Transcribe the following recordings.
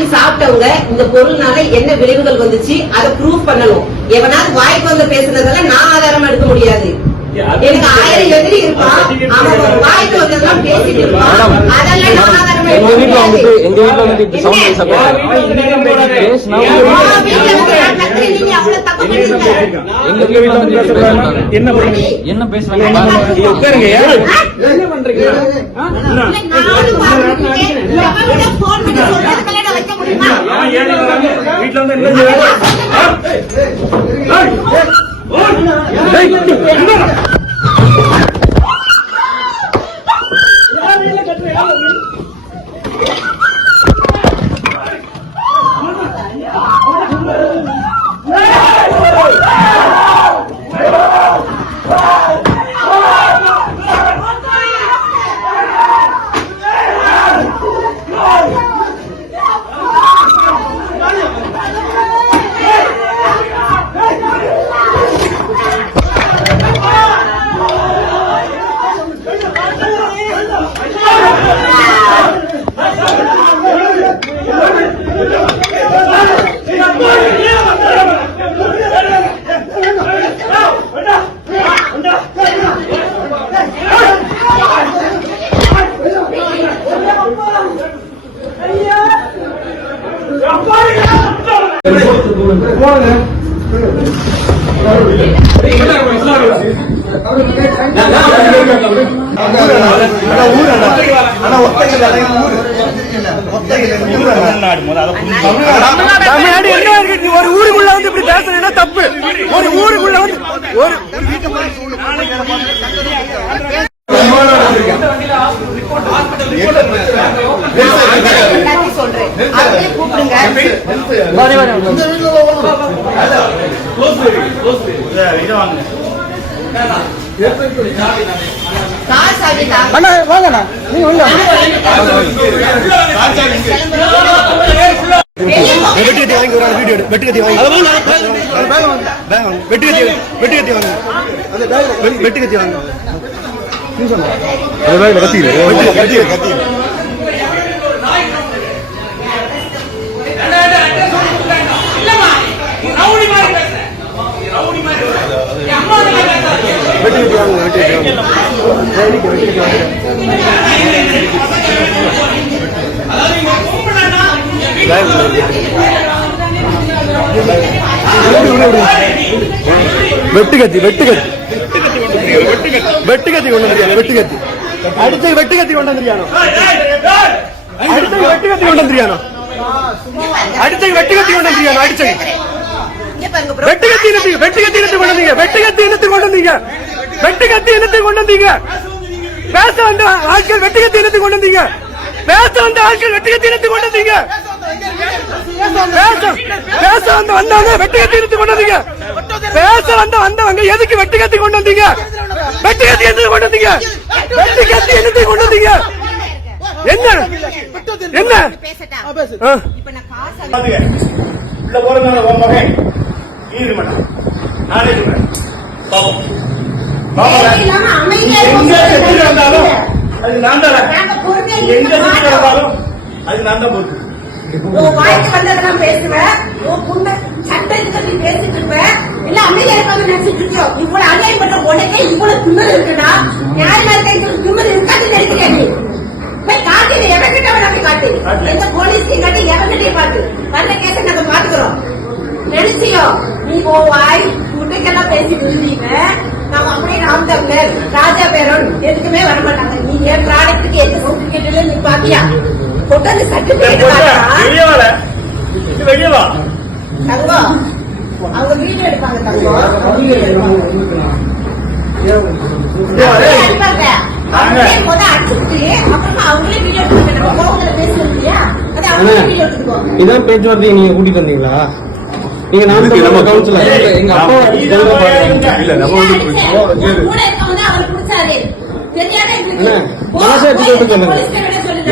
வாங்கி சாப்பிட்டவங்க இந்த பொருள்னால என்ன விளைவுகள் வந்துச்சு அதை ப்ரூவ் பண்ணணும். எவனாவது வாய்க்கு வந்து பேசுனதெல்லாம் நான் ஆதாரமா எடுக்க முடியாது. எனக்கு 1000 எதிரி இருப்பான், அவன் வாய்க்கு வந்ததெல்லாம் பேசிட்டு இருப்பான், அதெல்லாம் நான் ஆதாரமா எடுக்க முடியாது. எங்க வீட்டுல வந்து இப்படி சவுண்ட் நீங்க அவ்வளவு தப்பு பண்ணீங்க. என்ன பேசுறாங்க என்ன பண்றீங்க? போன் பண்ணி சொல்றதுக்கெல்லாம் வைக்க முடியுமா? வீட்டுல வந்து தமிழ்நாடு என்ன இருக்கு? ஒரு ஊருக்குள்ள வந்து இப்படி பேசுறதுன்னா தப்பு. ஒரு ஊருக்குள்ள வந்து ஒரு அண்ணா வாங்கண்ணா நீங்க உள்ள வெட்டுக்கத்தி வாங்கி ஒரு வீடியோ வெட்டுக்கத்தி வாங்கி வெட்டுக்கத்தி வாங்க வெட்டுக்கத்தி வாங்க கத்தி வெட்டுக்கத்தி கொண்டு வந்துருக்காங்க. வெட்டுக்கத்தி அடுத்து வெட்டுக்கத்தி கொண்டு வந்துருக்கானோ அடுத்து வெட்டுக்கத்தி கொண்டு வந்துருக்கானோ அடுத்து வெட்டுக்கத்தி கொண்டு வந்துருக்கானோ அடிச்சு வெட்டுக்கத்தி கொண்டு வந்தீங்க. வெட்டுக்கத்தி கொண்டு வந்தீங்க. வெட்டுக்கத்தி கொண்டு வந்தீங்க. பேச வந்த ஆட்கள் வெட்டுக்கத்தி கொண்டு வந்தீங்க. பேச வந்த ஆட்கள் வெட்டுக்கத்தி கொண்டு வந்தீங்க. பேச வந்தவங்க வெட்டுக்கத்தி கொண்டு வந்தீங்க. பேச வந்தவங்க எதுக்கு வெட்டுக்கத்தி கொண்டு வந்தீங்க? வெட்டுக்கத்தி கொண்டு வந்தீங்க. வெட்டுக்கத்தி கொண்டு வந்தீங்க. என்ன என்ன வாய்க்கு வந்ததெல்லாம் பேசுவேன், சட்டத்துக்கு பேசிட்டு இருப்பேன், இல்ல அமைதியா இருப்பாங்க நினைச்சிட்டு இருக்கோம். இவ்வளவு அநியாயம் பண்ற உடனே இவ்வளவு திமிரு இருக்குன்னா நியாயமா இருக்க திமிரு இருக்காதுன்னு நினைக்கிறேன். போய் காட்டு, எவன்கிட்ட வேணாலும் காட்டு, எந்த போலீஸ்லையும் காட்டு, எவன்கிட்டயும் காட்டு, வந்த கேஸ நாங்க பாத்துக்கிறோம். நினைச்சியோ நீ வாய் முட்டைக்கெல்லாம் பேசி விழுந்தீங்க. நம்ம அப்படியே நாம் தமிழர் ராஜா பேரோடு எதுக்குமே வரமாட்டாங்க. நீங்க ப்ராடக்ட்டுக்கு எந்த சர்டிபிகேட்ல நீ பாத்தியா? கொண்டாந்து சர்டிபிகேட் தங்கம் அவங்க வீடியோ எடுப்பாங்க. தங்கம் இதான் பேச்சுவார்த்தை நீங்க கூட்டிட்டு வந்தீங்களா? நீங்க நம்ம கவுன்சிலர் எங்க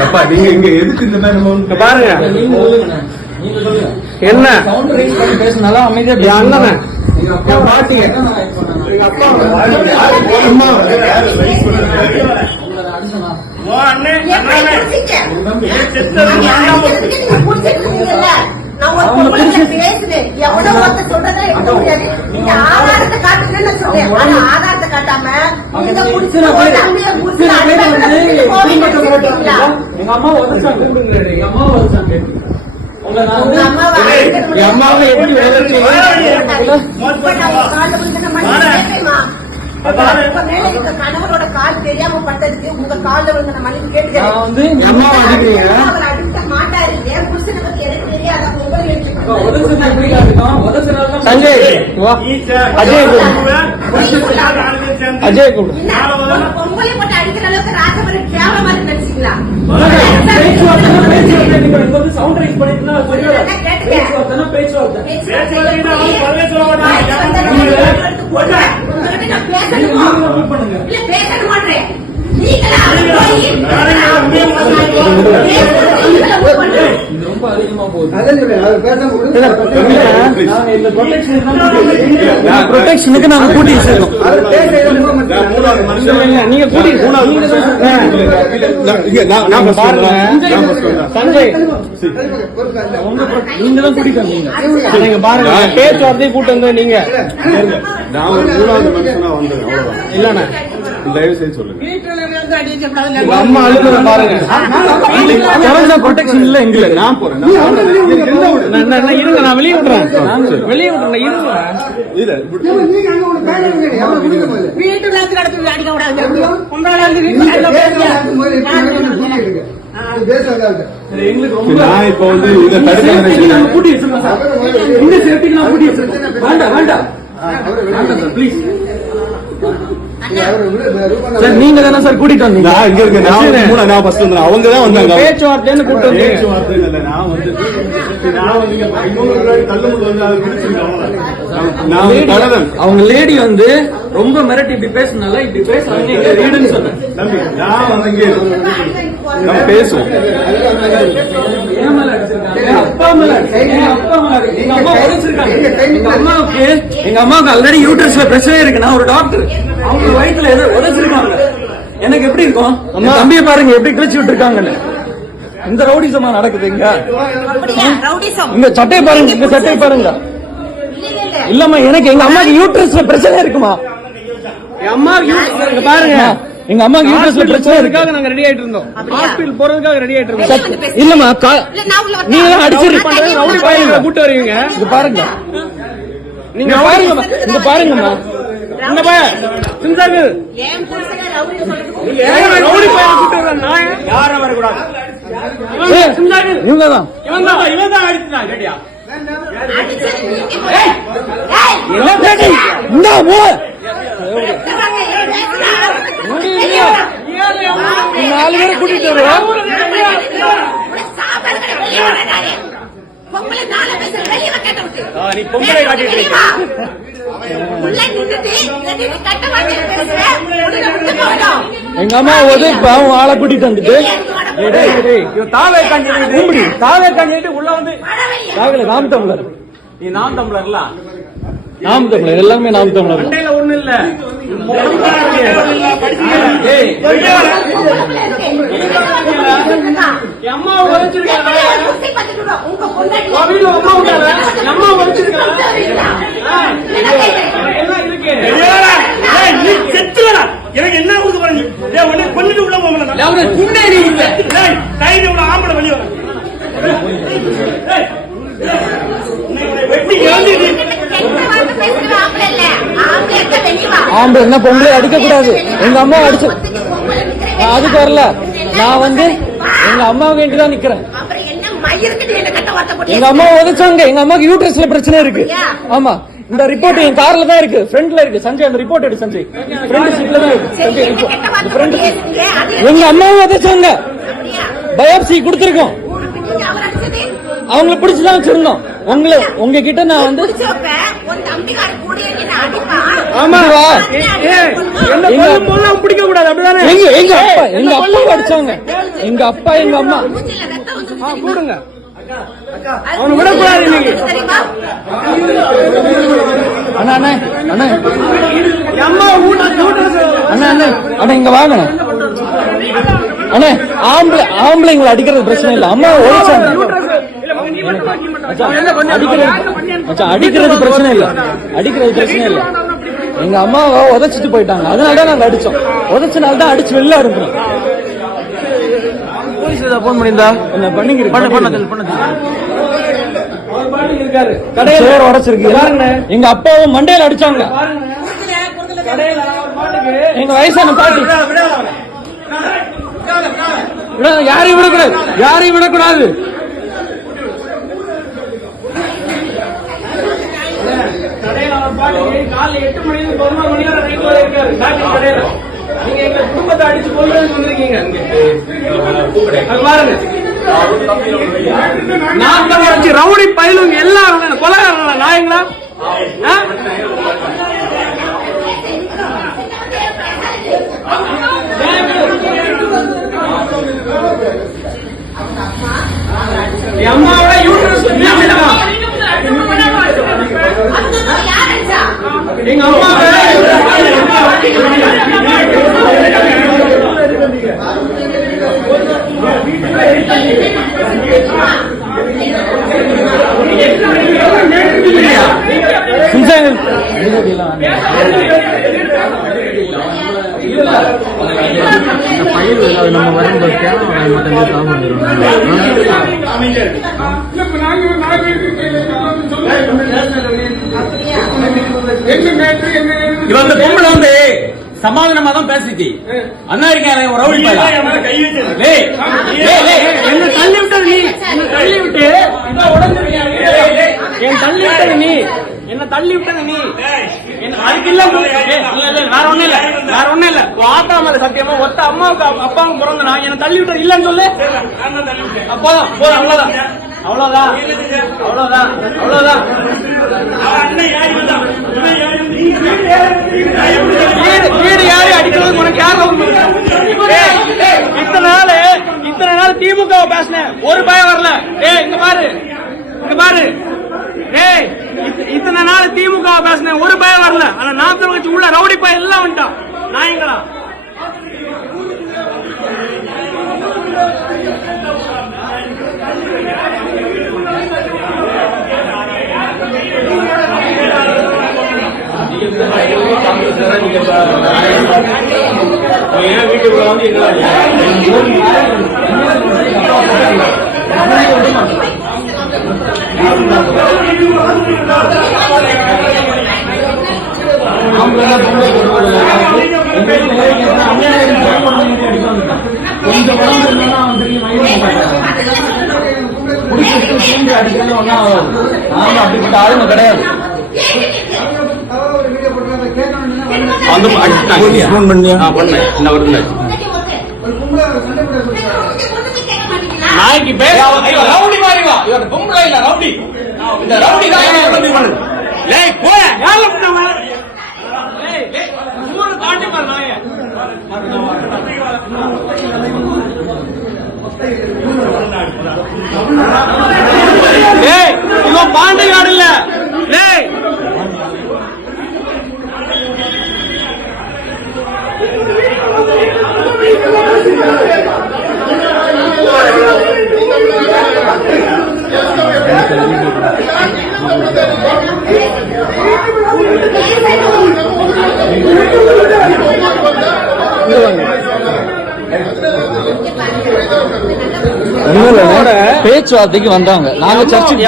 அப்பா நீங்க இங்க எதுக்கு இந்த மாதிரி பாருங்க என்ன பேசினாலும் அமைதியா அண்ணன் பாட்டிங்க எவ்வளவு ஒருத்தர் சொல்றதை எடுக்க முடியாது. நீங்க ஆதாரத்தை காட்டுங்கன்னு நான் சொல்றேன். ஆனா ஆதாரத்தை காட்டாம நீங்க புடிச்சு ஒரு தம்பியை புடிச்சு அடிக்கிறீங்களா? எங்க அம்மா உதச்சாங்க. எங்க அம்மா உதச்சாங்க. உங்க அம்மாவை எப்படி உதச்சீங்க? கணவரோட கால் தெரியாம பட்டதுக்கு உங்க கால்ல விழுந்த மனைவி கேட்டு அம்மாவை அடிக்கிறீங்க. அடிக்க மாட்டாரு. என் புருஷனை பத்தி எனக்கு தெரியாத சஞ்சய் வா. அஜய் கூப்பிடு. பொங்கலை போட்டு அடிக்கிற அளவுக்கு ராஜபுரம் கேவலமா நினைச்சீங்களா? ரொம்ப அதிகமா போகுது. ப்ரொடெக்ஷனுக்கு நாங்க கூட்டி வச்சிருக்கோம். நீங்க கூட்டி சஞ்சய் நீங்க தான் கூட்டிட்டு வந்தீங்க. நீங்க பாருங்க பேச்சுவார்த்தையை கூட்டு வந்த நீங்க இல்லண்ணா அம்மா அழுகுற பாருங்க. ப்ரொடெக்ஷன் இல்ல எங்களுக்கு. நான் போறேன் இருங்க, நான் வெளியே விடுறேன். வெளியே விடுறேன் இருங்க. வீட்டுல கடத்து அடிக்க கூடாது. எங்களுக்கு ரொம்ப இப்ப வந்து கூட்டி வச்சிருக்கேன். இந்த சேஃப்டிக்கு நான் கூட்டி வச்சிருக்கேன். வேண்டாம் வேண்டாம் ப்ளீஸ் சார். நீங்க தானே சார் கூட்டிட்டு வந்தீங்க? இங்க இருக்கு. நான் ஃபர்ஸ்ட் வந்தேன். அவங்க தான் வந்தாங்க. பேச்சுவார்த்தைன்னு கூட்டிட்டு வந்தீங்க. பேச்சுவார்த்தை இல்ல. நான் வந்து அவங்க லேடி வந்து ரொம்ப மிரட்டி இப்படி பேசினால இப்படி பேசுறாங்க. வீடுன்னு சொன்னேன். நான் வந்து நம்ம பேசுவோம். அப்பா மேல எங்க அம்மா உடைச்சிருக்காங்க. எங்க அம்மாவுக்கு ஆல்ரெடி யூட்ரஸ்ல பிரச்சனை இருக்கு. நான் ஒரு டாக்டர். அவங்க வயிற்றுல ஏதோ உடைச்சிருக்காங்க. எனக்கு எப்படி இருக்கும்? தம்பியை பாருங்க எப்படி கிழிச்சு விட்டுருக்காங்கன்னு. இந்த ரவுடிசமா நடக்குது இங்க. இந்த சட்டையை பாருங்க. இந்த சட்டையை பாருங்க. இல்லம்மா எனக்கு எங்க அம்மாக்கு யூட்ரஸ்ல பிரச்சனை இருக்குமா? எங்க அம்மாவுக்கு பாருங்க. எங்க அம்மாக்கு யூட்ரஸ்ல பிரச்சனை இருக்காக நாங்க ரெடி ஆயிட்டு இருந்தோம். ஹாஸ்பிடல் போறதுக்காக ரெடி ஆயிட்டு இருக்கோம். இல்லம்மா நீங்க அடிச்சிருக்கீங்க. கூட்டு வருவீங்க. இது பாருங்க. நீங்க பாருங்க. இந்த பாருங்கம்மா. இந்த பையன் சிந்தாக்கு யாரும் வரக்கூடாது. இவங்கதான் கேட்டியா? இந்த நாலு பேரை கூட்டிட்டு வருவோம். நீ பொம்பளை காட்டிட்டு எங்க அம்மா உதவி ஆளை கூட்டிட்டு வந்துட்டு தாவே காஞ்சிட்டு உள்ள வந்து நாம் தமிழர். நீ நாம் தமிழர்ல நாம் தமிழர் எல்லாமே நாம் தமிழர். ஒண்ணு இல்ல அம்மா உழைச்சிருக்காங்க. எனக்கு என்ன கொடுக்க போறீங்க? கொண்டுட்டு உள்ள போகல ஆம்பளை வெளியே ஆம்பளை என்ன பொம்பளை அடிக்க கூடாது. எங்க அம்மா அடிச்சு அதுக்கு வரல. நான் வந்து எங்க அம்மாவுக்கு வேண்டிதான் நிக்கிறேன். எங்க அம்மா உதச்சாங்க. எங்க அம்மாக்கு யூட்ரஸ்ல பிரச்சனை இருக்கு. ஆமா இந்த ரிப்போர்ட் என் கார்ல தான் இருக்கு. ஃப்ரண்ட்ல இருக்கு. சஞ்சய் அந்த ரிப்போர்ட் எடு. சஞ்சய் ஃப்ரண்ட் சீட்ல தான் இருக்கு. எங்க அம்மாவும் உதச்சாங்க. பயாப்சி கொடுத்திருக்கோம். அவங்கள பிடிச்சுதான் வச்சிருந்தோம். உங்ககிட்ட நான் வந்து பிடிக்க கூடாது. அப்படிதானே எங்க அப்பா அடிச்சாங்க. எங்க அப்பா எங்க அம்மா கூடுங்க. அவனை விடக்கூடாது. இன்னைக்கு அண்ணா அண்ணா அண்ணா அண்ணா அண்ணா அண்ணா இங்க வாங்க அண்ணா. ஆம்பளைங்களை அடிக்கிறது பிரச்சனை இல்லை. அம்மா ஓடிச்சாங்க. அடிக்கிறது பிரச்சனை இல்ல, அடிக்கிறது பிரச்சனை இல்ல. எங்க அம்மாவை உதைச்சிட்டு போயிட்டாங்க, அதனாலதான் நாங்க அடிச்சோம். உதைச்சனால்தான் அடிச்சு வெளில இருக்கிறோம். போன் பண்ணிருந்தா கடையில உடைச்சிருக்கு. எங்க அப்பாவும் மண்டையில அடிச்சாங்க. எங்க வயசான பாட்டி யாரையும் விடக்கூடாது, யாரையும் விடக்கூடாது. காலைல 8 மணில 11 மணி வரை ரைட்ல இருக்காரு கடையில. நீங்க எங்க குடும்பத்தை அடிச்சு கொல்றதுக்கு வந்திருக்கீங்க. பாருங்க, நான் வச்சு ரவுடி பயிலுங்க எல்லாரும் கொலைகாரங்களா நாயங்களா? அம்மாவோட யூட்ரஸ் எங்க அம்மா நம்ம வரும்போது பொம்பளை வந்து சமாதானமா தான் பேசிச்சு. அண்ணா இருக்கேன் ரவுடி என்ன தள்ளி விட்டது நீ, என்ன தள்ளி விட்டு என் தள்ளி விட்டது நீ, என்ன தள்ளி விட்டது நீ. அதுக்கு இல்ல வேற ஒண்ணும் இல்ல, வேற ஒண்ணும் இல்ல. ஆத்தா மேல சத்தியமா ஒத்த அம்மாவுக்கு அப்பாவுக்கு பிறந்தனா என்ன தள்ளி விட்டது இல்லன்னு சொல்லு. அப்போதான் போதும், அவ்வளவுதான் அவ்வளவுதான் அவ்வளவுதான் அவ்வளவுதான். வீடு யாரு அடிக்கிறது உனக்கு யாரு? இத்தனை நாள் திமுக பேசினேன், ஒரு பயம் வரல. இங்க பாரு, இங்க பாரு. இத்தனை நாள் திமுக பேசினேன், ஒரு பயம் வரல. ஆனா நாத்தம் வச்சு உள்ள ரவுடி பயம் எல்லாம் வந்துட்டான் நாயங்களா. வீட்டுக்குள்ள வந்து அப்படிப்பட்ட ஆளுங்க கிடையாது. நாய்க்கு பேர் ரவுடி மாதிரி வா, இவர் பொம்பளை இல்ல ரவுடி. இந்த ரவுடி தான் தாண்டி பாரு நாய. இவன் பாண்டிகாடு இல்ல. பேச்சுவார்த்தைக்கு வந்தாங்க. நாங்க சர்ச்சுக்கு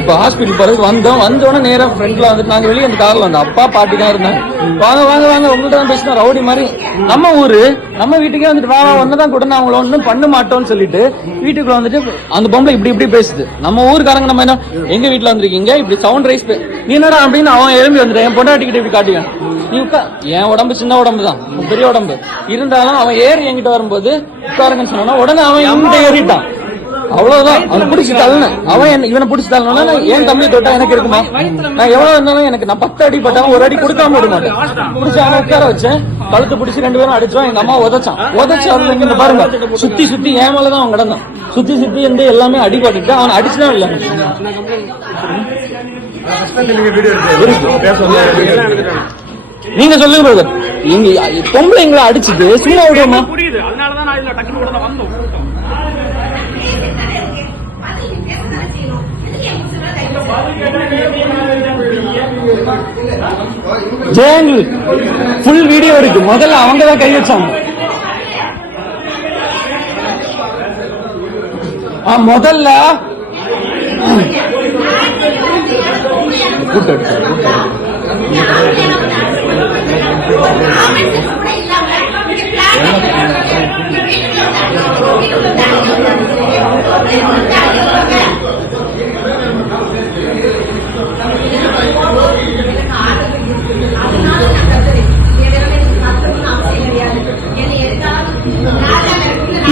இப்ப ஹாஸ்பிட்டல் பிறகு வந்தோடனே நேரா ஃப்ரெண்ட்ல வந்துட்டு நாங்க வெளியே அந்த கார்ல வந்தோம். அப்பா பாட்டி தான் இருந்தாங்க. வாங்க வாங்க வாங்க உங்கள்ட்ட தான் பேசினா ரவுடி மாதிரி. நம்ம ஊரு நம்ம வீட்டுக்கே வந்துட்டு வா ஒன்னதான் கூட நான் அவங்கள ஒன்னும் பண்ண மாட்டோம்னு சொல்லிட்டு வீட்டுக்குள்ள வந்துட்டு அந்த பொம்பளை இப்படி இப்படி பேசுது. நம்ம ஊருக்காரங்க நம்ம என்ன எங்க வீட்டுல வந்திருக்கீங்க இப்படி சவுண்ட் ரைஸ் நீ என்னடா அப்படின்னு அவன் எழும்பி வந்துட்டு என் பொண்டாட்டிக்கிட்ட இப்படி காட்டிக்கான். நீ என் உடம்பு சின்ன உடம்பு தான், பெரிய உடம்பு இருந்தாலும் அவன் ஏறி என்கிட்ட வரும்போது உட்காருங்கன்னு சொன்னா உடனே அவன் இவன்கிட்ட ஏறிட்டான். அவ்வளவுதான். அவனை பிடிச்சி தள்ளன. அவன் இவனை பிடிச்சி தள்ளனா ஏன் தம்பி தொட்டா எனக்கு இருக்குமா? நான் எவ்வளவு இருந்தாலும் எனக்கு நான் 10 அடி பட்டாலும் ஒரு அடி கொடுக்காம விட மாட்டேன். பிடிச்சி அவனை உட்கார வச்சேன். கழுத்து பிடிச்சி 2 பேரும் அடிச்சோம். எங்க அம்மா உதச்சு அதுல இங்க பாருங்க சுத்தி சுத்தி ஏன் மேலதான் அவன் கிடந்தான். சுத்தி சுத்தி இருந்து எல்லாமே அடிபட்டு அவன் அடிச்சுதான் இல்ல. நீங்க சொல்லுங்க பிரதர், நீங்க பொம்பளைங்களை அடிச்சுட்டு சும்மா விடுவோமா? புரியுது, அதனாலதான் நான் இதுல டக்குனு கூட வந்தோம். ஜெயங்கள் ஃபுல் வீடியோ இருக்கு. முதல்ல அவங்க தான் கை வச்சாங்க. முதல்ல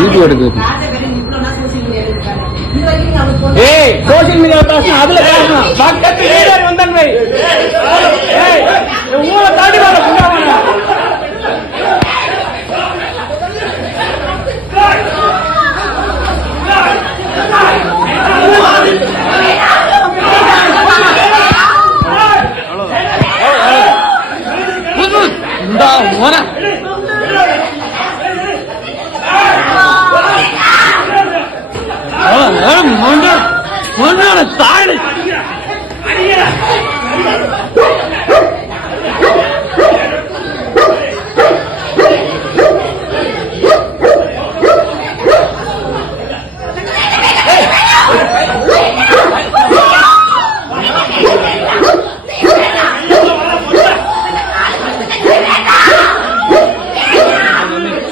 வீடியோ எடுக்குது. ஏய் சோசியல் மீடியா பேசணும், அதுல பேசணும். பக்கத்து லீடர் வந்தாங்க. ஏய் உங்களை தாண்டி வர புண்டாவனா இந்தா வர தாழ்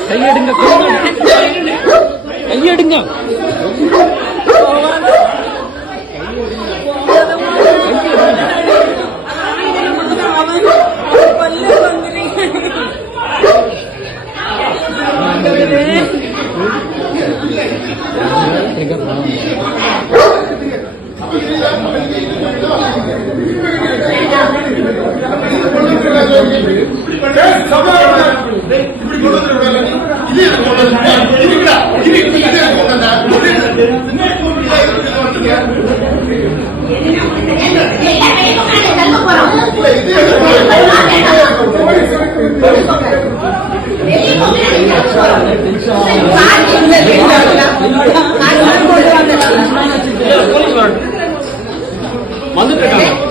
கையெடுங்க கையெடுங்க.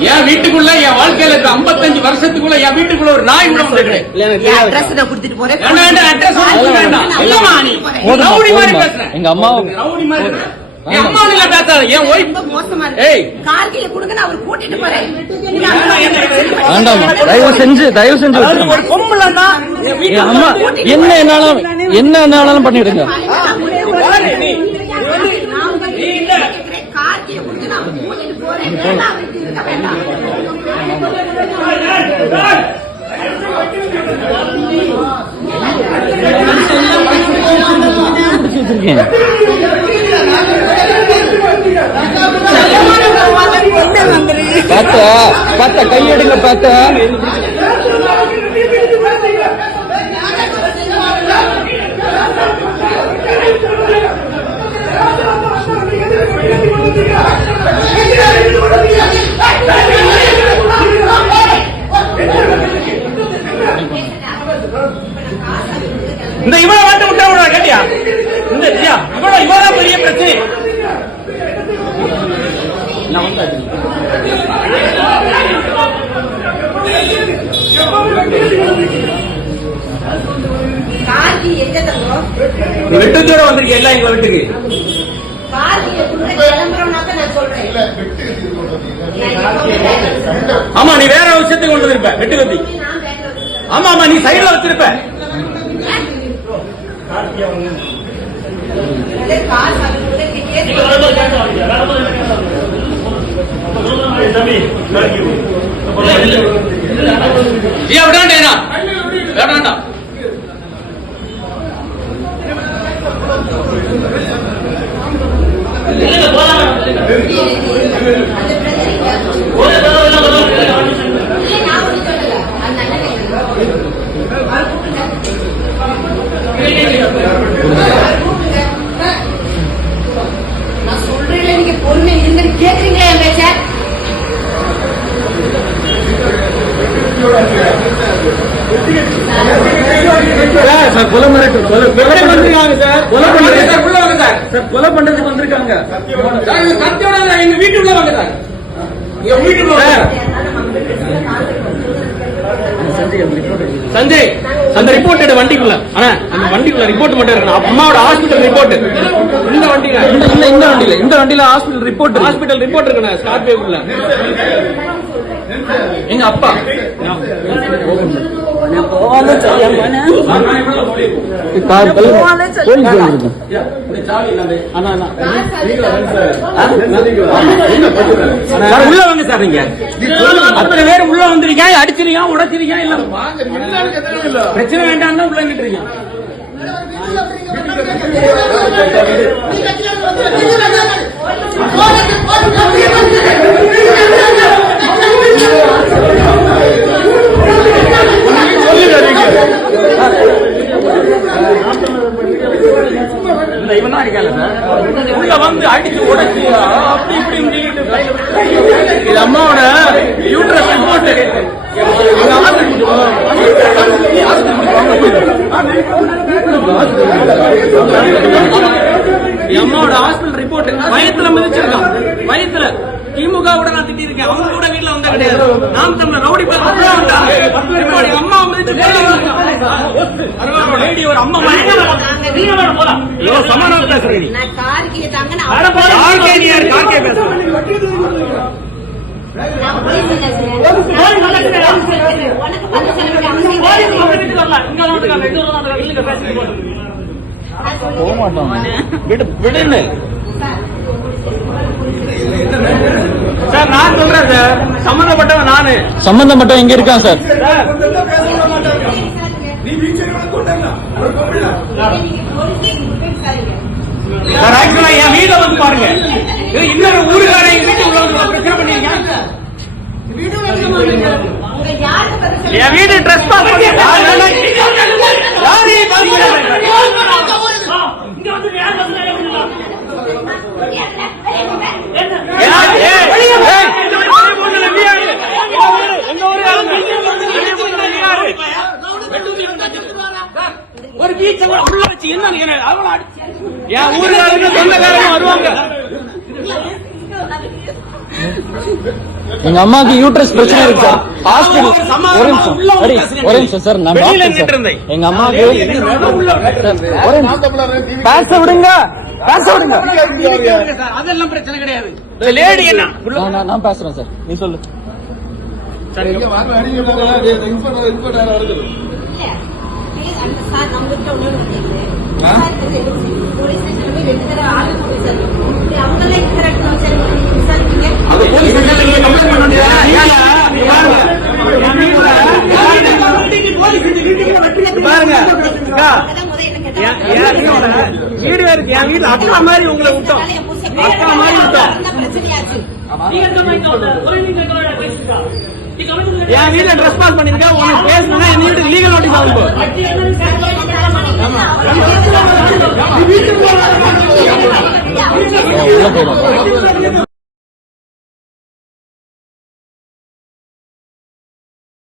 என் வீட்டுக்குள்ள என் வாழ்க்கையில 55 வருஷத்துக்குள்ள என் வீட்டுக்குள்ள ஒரு நாய் கூட வந்து எங்க அம்மா என் அம்மா பேசாத என் ஒய்ஃப் தயவு செஞ்சு ஒரு பொம்பளைன்னா அம்மா என்ன என்னாலும் பண்ணிடுங்க. பாத்த கையெடுங்க பாத்த இந்த இவனை வந்து விட்டா கேட்டியா? இந்த இவதான் பெரிய பிரச்சனை. வெட்டு தூரம் வந்திருக்கேன் எல்லாம் எங்க வீட்டுக்கு. ஆமா நீ வேற விஷயத்துக்கு கொண்டு வந்திருப்ப வெட்டு கத்தி. ஆமா ஆமா நீ சைடுல வச்சிருப்ப. விடாண்டேனா வேண்டாண்டா நான் சொல்றேன் நீங்க பொறுமை இருந்து கேக்குறீங்களா என் பேச்ச? கொலை பண்றதுக்கு வந்திருக்காங்க. எங்க வீட்டுக்குள்ள வந்துட்டாங்க. சஞ்சய் அந்த ரிப்போர்ட் எடு வண்டிக்குள்ள. ஆனா அந்த வண்டிக்குள்ள ரிப்போர்ட் மட்டும் இருக்கணும். அம்மாவோட ஹாஸ்பிட்டல் ரிப்போர்ட் இந்த வண்டியில இந்த வண்டியில ஹாஸ்பிட்டல் ரிப்போர்ட் இருக்கணும். ஸ்கார்பியோக்குள்ள எங்க அப்பா உள்ள வாங்க சார். நீங்க அத்தனை பேர் உள்ள வந்திருக்கீங்க, அடிச்சிருக்கீங்க, உடைச்சிருக்கீங்க, இல்ல பிரச்சனை வேண்டாம் உள்ள நின்றுருக்கீங்க. இவன் தான் இருக்காங்க சார். உள்ள வந்து அடிச்சு உடைச்சு அப்படி இப்படி இது அம்மாவோட யூட்ரஸ் ரிப்போர்ட். அம்மாவோட ஹாஸ்பிட்டல் ரிப்போர்ட். வயத்துல மிதிச்சிருக்கான். வயத்துல திமுக கூட நான் திட்டி இருக்கேன். அவங்க கூட வீட்டுல வந்தா கிடையாது. நாம் தமிழர் ரவுடி பேர் அம்மா ஒரு அம்மா சமாதானம் பேசுறேன். விடுன்னு சார் நான் சொல்றேன் சார். சம்பந்தப்பட்டவன் நானு. சம்பந்தப்பட்டவன் எங்க இருக்கான் சார்? சார் ஆக்சுவலா என் வீட்டுல வந்து பாருங்க. இன்னொரு ஊருக்கார எங்க வீட்டு உள்ள பிரச்சனை பண்ணிருக்கேன். என் வீடு ட்ரெஸ் பாஸ் பண்ணி ஒரு பீச்ச உள்ள வச்சு என்ன என் ஊருக்காரங்க சொந்தக்காரங்க வருவாங்க. எங்க அம்மாக்கு யூட்ரஸ் பிரச்சனை இருக்கு சார். ஹாஸ்பிடல் ஒரு நிமிஷம் சார். நான் டாக்டர் சார். எங்க அம்மாக்கு பேச விடுங்க, பேச விடுங்க. அதெல்லாம் பிரச்சனை கிடையாது. லேடி என்ன நான் பேசுறேன் சார். நீ சொல்லு. பாருங்க வீடு இருக்கு. என் வீட்டுல அக்கா மாதிரி உங்களை விட்டோம். அக்கா மாதிரி விட்டோம். என் வீட்டுல ட்ரெஸ் பாஸ் பண்ணிருக்கா. உனக்கு பேசணும்னா என் வீட்டுக்கு லீகல் நோட்டீஸ் ஆகும்.